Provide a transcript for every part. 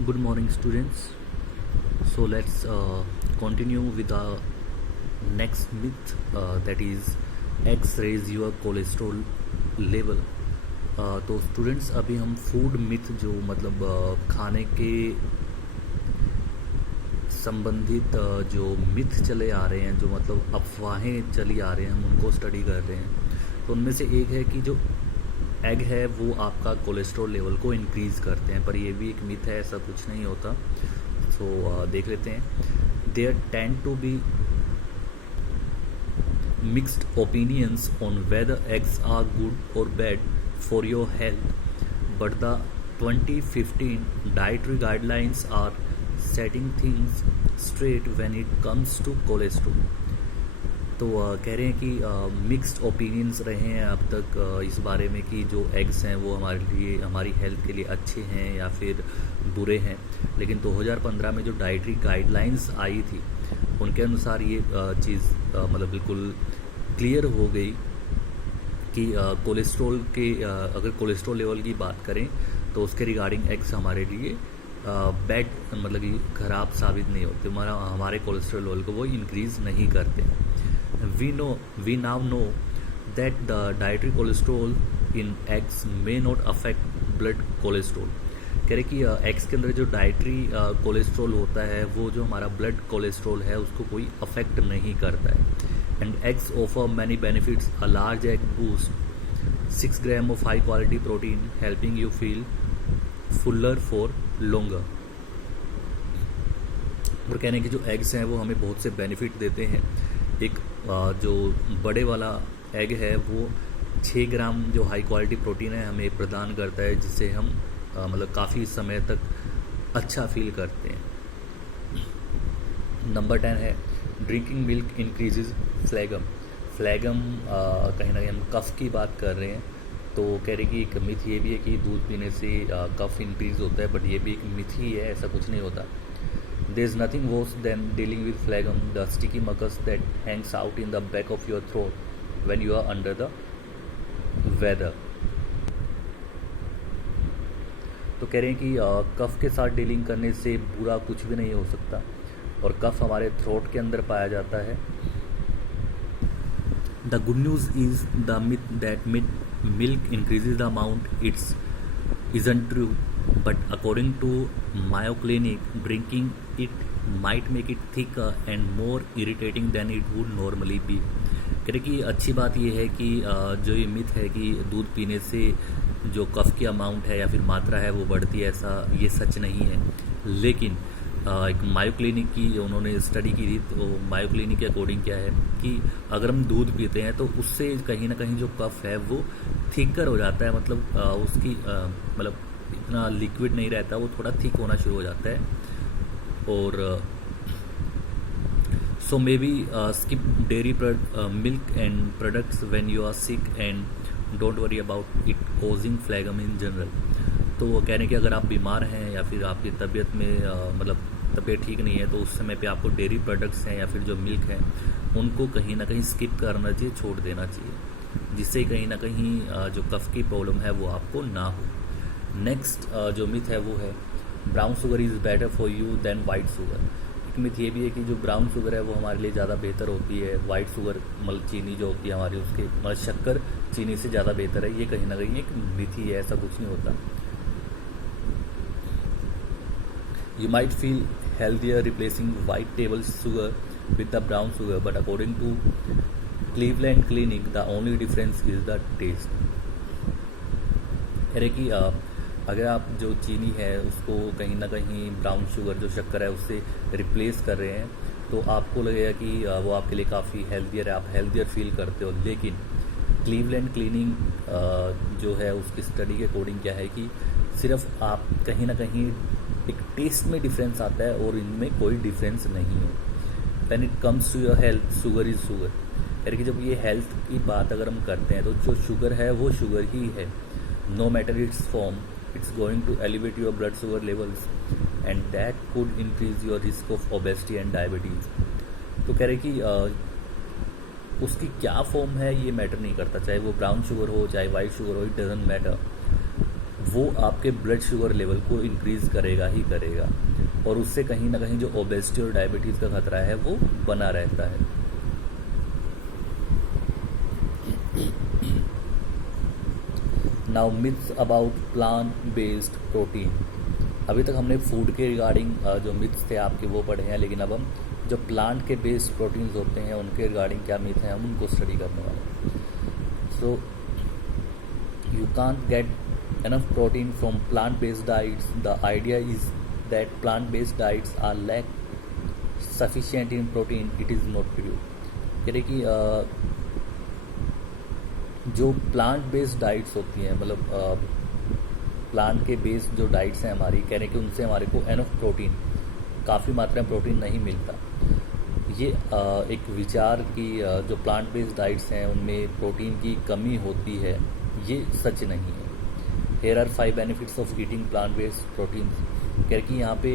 Good morning, students. So let's continue with the next myth, that is eggs raise your cholesterol level. तो students अभी हम food myth जो मतलब खाने के संबंधित जो मिथ चले आ रहे हैं, जो मतलब अफवाहें चली आ रहे हैं, हम उनको स्टडी कर रहे हैं। तो उनमें से एक है कि जो एग है वो आपका कोलेस्ट्रॉल लेवल को इंक्रीज़ करते हैं, पर ये भी एक मिथ है, ऐसा कुछ नहीं होता। सो देख लेते हैं। There tend to be mixed opinions on whether eggs are good or bad for your health, but the 2015 dietary guidelines are setting things straight when it comes to cholesterol. तो कह रहे हैं कि मिक्स्ड ओपिनियंस रहे हैं अब तक इस बारे में कि जो एग्स हैं वो हमारे लिए, हमारी हेल्थ के लिए अच्छे हैं या फिर बुरे हैं। लेकिन 2015 में जो डाइटरी गाइडलाइंस आई थी उनके अनुसार ये चीज़ मतलब बिल्कुल क्लियर हो गई कि कोलेस्ट्रॉल के अगर कोलेस्ट्रॉल लेवल की बात करें तो उसके रिगार्डिंग एग्स हमारे लिए बैड मतलब कि ख़राब साबित नहीं होते, हमारे कोलेस्ट्रॉल लेवल को वो इंक्रीज़ नहीं करते। We now know that the dietary cholesterol in eggs may not affect blood cholesterol. कह रहे कि एग्स के अंदर जो डाइटरी कोलेस्ट्रॉल होता है वो जो हमारा ब्लड कोलेस्ट्रॉल है उसको कोई अफेक्ट नहीं करता है। And eggs offer many benefits. A large egg boost 6 gram of high quality protein helping you feel Fuller for longer. और कहने हैं कि जो एग्स हैं वो हमें बहुत से बेनिफिट देते हैं। एक जो बड़े वाला एग है वो 6 ग्राम जो हाई क्वालिटी प्रोटीन है हमें प्रदान करता है, जिससे हम मतलब काफ़ी समय तक अच्छा फील करते हैं। नंबर 10 है ड्रिंकिंग मिल्क इंक्रीजेज फ्लैगम। फ्लैगम कहीं ना कहीं हम कफ़ की बात कर रहे हैं, तो कह रहे कि एक मिथ ये भी है कि दूध पीने से कफ़ इंक्रीज होता है, बट ये भी एक मिथ ही है, ऐसा कुछ नहीं होता। There is nothing worse than dealing with phlegm, the sticky mucus that hangs out in the back of your throat when you are under the weather. तो कह रहे हैं कि कफ के साथ डीलिंग करने से बुरा कुछ भी नहीं हो सकता, और कफ हमारे थ्रोट के अंदर पाया जाता है। The good news is the myth that milk increases the amount it's isn't true, but according to Mayo Clinic, drinking it might make it thicker and more irritating than it would normally be. कह रहे कि अच्छी बात यह है कि जो ये मिथ है कि दूध पीने से जो कफ की अमाउंट है या फिर मात्रा है वो बढ़ती है, ऐसा ये सच नहीं है। लेकिन एक मायो क्लिनिक की उन्होंने स्टडी की थी, तो मायो क्लिनिक के अकॉर्डिंग क्या है कि अगर हम दूध पीते हैं तो उससे कहीं ना कहीं जो कफ है वो थिकर हो जाता है, मतलब उसकी मतलब इतना लिक्विड नहीं रहता, वो थोड़ा थिक होना शुरू हो जाता है। और so maybe skip dairy milk and products when you are sick and don't worry about it causing phlegm in general. तो वो कह रहे हैं कि अगर आप बीमार हैं या फिर आपकी तबीयत में मतलब तबीयत ठीक नहीं है, तो उस समय पे आपको डेयरी प्रोडक्ट्स हैं या फिर जो मिल्क है उनको कहीं ना कहीं स्किप करना चाहिए, छोड़ देना चाहिए, जिससे कहीं ना कहीं जो कफ की प्रॉब्लम है वो आपको ना हो। नेक्स्ट जो मिथ है वो है brown sugar is better for you than white sugar. एक मिथ ये भी है कि जो ब्राउन शुगर है वो हमारे लिए ज़्यादा बेहतर होती है, वाइट शुगर मतलब चीनी जो होती है हमारी, उसके मतलब शक्कर चीनी से ज़्यादा बेहतर है। ये कहीं ना कहीं एक मिथ ही है, ऐसा कुछ नहीं होता। You might feel healthier replacing white table sugar with the brown sugar, but according to Cleveland Clinic, the only difference is the taste. कह रहे कि अगर आप जो चीनी है उसको कहीं ना कहीं ब्राउन शुगर जो शक्कर है उससे रिप्लेस कर रहे हैं, तो आपको लगेगा कि वो आपके लिए काफ़ी हेल्थियर है, आप हेल्थियर फील करते हो। लेकिन क्लीवलैंड क्लिनिक जो है उसकी स्टडी के अकॉर्डिंग क्या है कि सिर्फ आप कहीं ना कहीं एक टेस्ट में डिफरेंस आता है और इनमें कोई डिफरेंस नहीं है। When it comes to your health sugar is sugar. यानी कि जब ये हेल्थ की बात अगर हम करते हैं तो जो शुगर है वो शुगर ही है, no matter its form, it's going to elevate your blood sugar levels and that could increase your risk of obesity and diabetes. तो कह रहे कि उसकी क्या फॉर्म है ये मैटर नहीं करता, चाहे वो ब्राउन शुगर हो चाहे वाइट शुगर हो, इट डजेंट मैटर। वो आपके ब्लड शुगर लेवल को इंक्रीज़ करेगा ही करेगा, और उससे कहीं ना कहीं जो ओबेसिटी और डायबिटीज़ का खतरा है वो बना रहता है। Now myths about plant based protein. अभी तक हमने फूड के रिगार्डिंग जो मिथ्स थे आपके वो पढ़े हैं, लेकिन अब हम जो प्लांट के बेस्ड प्रोटीन्स होते हैं उनके रिगार्डिंग क्या मिथ हैं हम उनको स्टडी करने वाले हैं। सो you can't get enough protein from plant-based diets. The idea is that plant-based diets are lack sufficient in protein. It is not true. कह रहे कि जो प्लांट बेस्ड डाइट्स होती हैं, मतलब प्लांट के बेस्ड जो डाइट्स हैं हमारी, कह रहे कि उनसे हमारे को एनफ प्रोटीन, काफ़ी मात्रा में प्रोटीन नहीं मिलता। ये एक विचार की जो प्लांट बेस्ड डाइट्स हैं उनमें प्रोटीन की कमी होती है, ये सच नहीं है। Here are 5 benefits of eating plant based protein. कह रहे कि यहाँ पे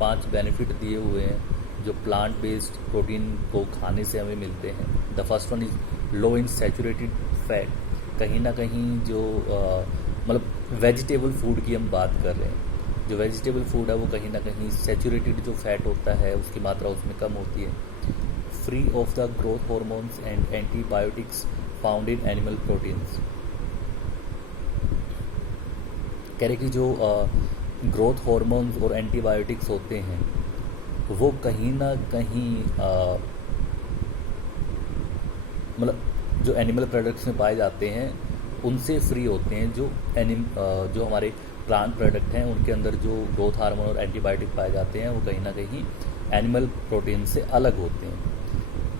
5 बेनिफिट दिए हुए हैं जो प्लांट बेस्ड प्रोटीन को खाने से हमें मिलते हैं। The first one is low in saturated fat. कहीं ना कहीं जो मतलब वेजिटेबल फूड की हम बात कर रहे हैं, जो वेजिटेबल फूड है वो कहीं ना कहीं सैचुरेटेड जो फैट होता है उसकी मात्रा उसमें कम होती है। Free of the growth hormones and antibiotics found in animal proteins. कह रहे कि जो ग्रोथ हॉर्मोन्स और एंटीबायोटिक्स होते हैं वो कहीं ना कहीं मतलब जो एनिमल प्रोडक्ट्स में पाए जाते हैं उनसे फ्री होते हैं। जो हमारे प्लांट प्रोडक्ट हैं उनके अंदर जो ग्रोथ हार्मोन और एंटीबायोटिक पाए जाते हैं वो कहीं ना कहीं एनिमल प्रोटीन से अलग होते हैं।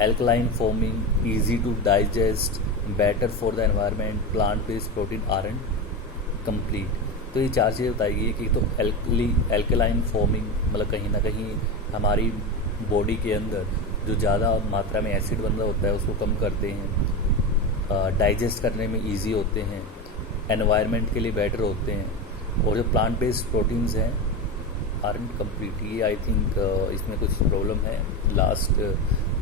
Alkaline forming, easy to digest, better for the environment, plant based protein aren't complete. तो ये 4 चीज़ें बताई गई है कि तो एल्कलाइन फॉर्मिंग मतलब कहीं ना कहीं हमारी बॉडी के अंदर जो ज़्यादा मात्रा में एसिड बन रहा होता है उसको कम करते हैं, डाइजेस्ट करने में इजी होते हैं, एनवायरनमेंट के लिए बेटर होते हैं, और जो प्लांट बेस्ड प्रोटीन्स हैं आरंट कंप्लीट। ये आई थिंक इसमें कुछ प्रॉब्लम है, लास्ट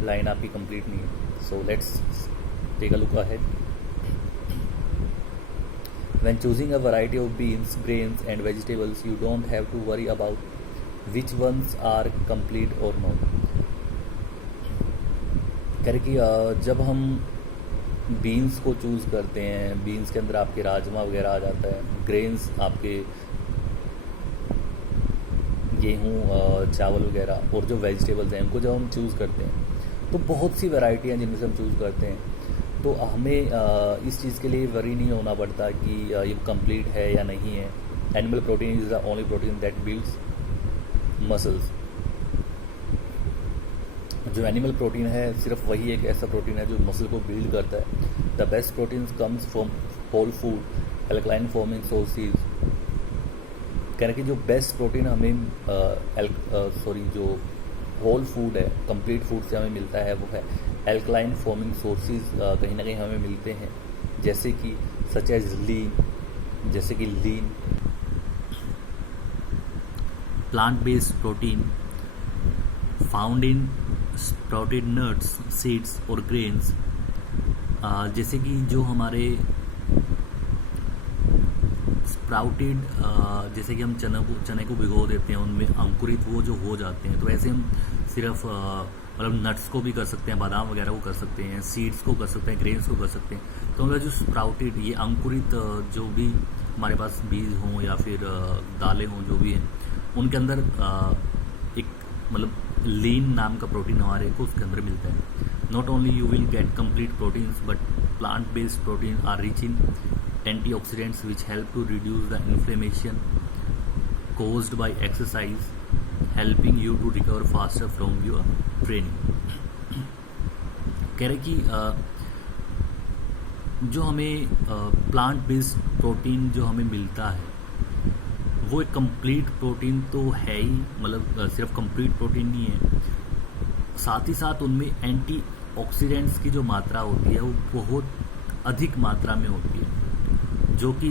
लाइन आपकी कंप्लीट नहीं है। So let's take a look ahead. When choosing a variety of beans, grains and vegetables, you don't have to worry about which ones are complete or not. कह रहे कि जब हम beans को choose करते हैं, बीन्स के अंदर आपके राजमा वगैरह आ जाता है, ग्रेन्स आपके गेहूँ चावल वगैरह, और जो वेजिटेबल्स हैं उनको जब हम चूज़ करते हैं तो बहुत सी वैरायटी हैं जिनमें से हम चूज़ करते हैं। तो हमें इस चीज़ के लिए वरी नहीं होना पड़ता कि ये कंप्लीट है या नहीं है। Animal protein is the only protein that builds muscles. जो एनिमल प्रोटीन है सिर्फ वही एक ऐसा प्रोटीन है जो मसल को बिल्ड करता है। The best protein comes from whole food, alkaline forming sources. कह रहे कि जो बेस्ट प्रोटीन हमें जो होल फूड है, कंप्लीट फूड से हमें मिलता है वो है एल्कलाइन फॉर्मिंग सोर्सेज। कहीं ना कहीं हमें मिलते हैं जैसे कि सच एज लीन, जैसे कि lean. Plant based protein found in sprouted nuts, seeds और ग्रेन्स। जैसे कि जो हमारे स्प्राउटेड, जैसे कि हम चने को भिगो देते हैं, उनमें अंकुरित वो जो हो जाते हैं, तो ऐसे हम सिर्फ मतलब नट्स को भी कर सकते हैं, बादाम वगैरह को कर सकते हैं, सीड्स को कर सकते हैं, ग्रेन्स को कर सकते हैं। तो मतलब जो स्प्राउटेड, ये अंकुरित जो भी हमारे पास बीज हों या फिर दालें हों जो भी हैं, उनके अंदर एक मतलब लीन नाम का प्रोटीन हमारे को उसके अंदर मिलता है। Not only you will get complete proteins but plant based protein are rich in antioxidants which help to reduce the inflammation caused by exercise, helping you to recover faster from your training. कह रहे कि जो हमें plant based protein जो हमें मिलता है वो एक कंप्लीट प्रोटीन तो है ही, मतलब सिर्फ कंप्लीट प्रोटीन नहीं है, साथ ही साथ उनमें एंटीऑक्सीडेंट्स की जो मात्रा होती है वो बहुत अधिक मात्रा में होती है, जो कि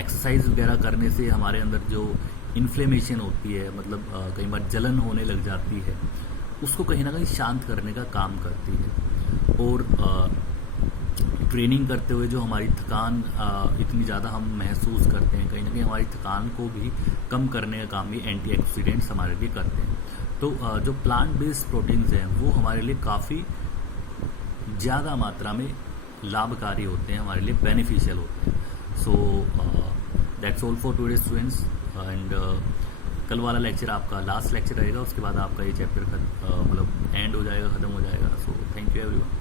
एक्सरसाइज वगैरह करने से हमारे अंदर जो इन्फ्लेमेशन होती है, मतलब कई बार जलन होने लग जाती है, उसको कहीं ना कहीं शांत करने का काम करती है। और ट्रेनिंग करते हुए जो हमारी थकान इतनी ज़्यादा हम महसूस करते हैं, कहीं ना कहीं हमारी थकान को भी कम करने का काम भी एंटीऑक्सीडेंट्स हमारे लिए करते हैं। तो जो प्लांट बेस्ड प्रोटीन्स हैं वो हमारे लिए काफ़ी ज़्यादा मात्रा में लाभकारी होते हैं, हमारे लिए बेनिफिशियल होते हैं। So that's all for today students. And कल वाला लेक्चर आपका लास्ट लेक्चर रहेगा, उसके बाद आपका ये चैप्टर मतलब एंड हो जाएगा, ख़त्म हो जाएगा। So thank you everyone.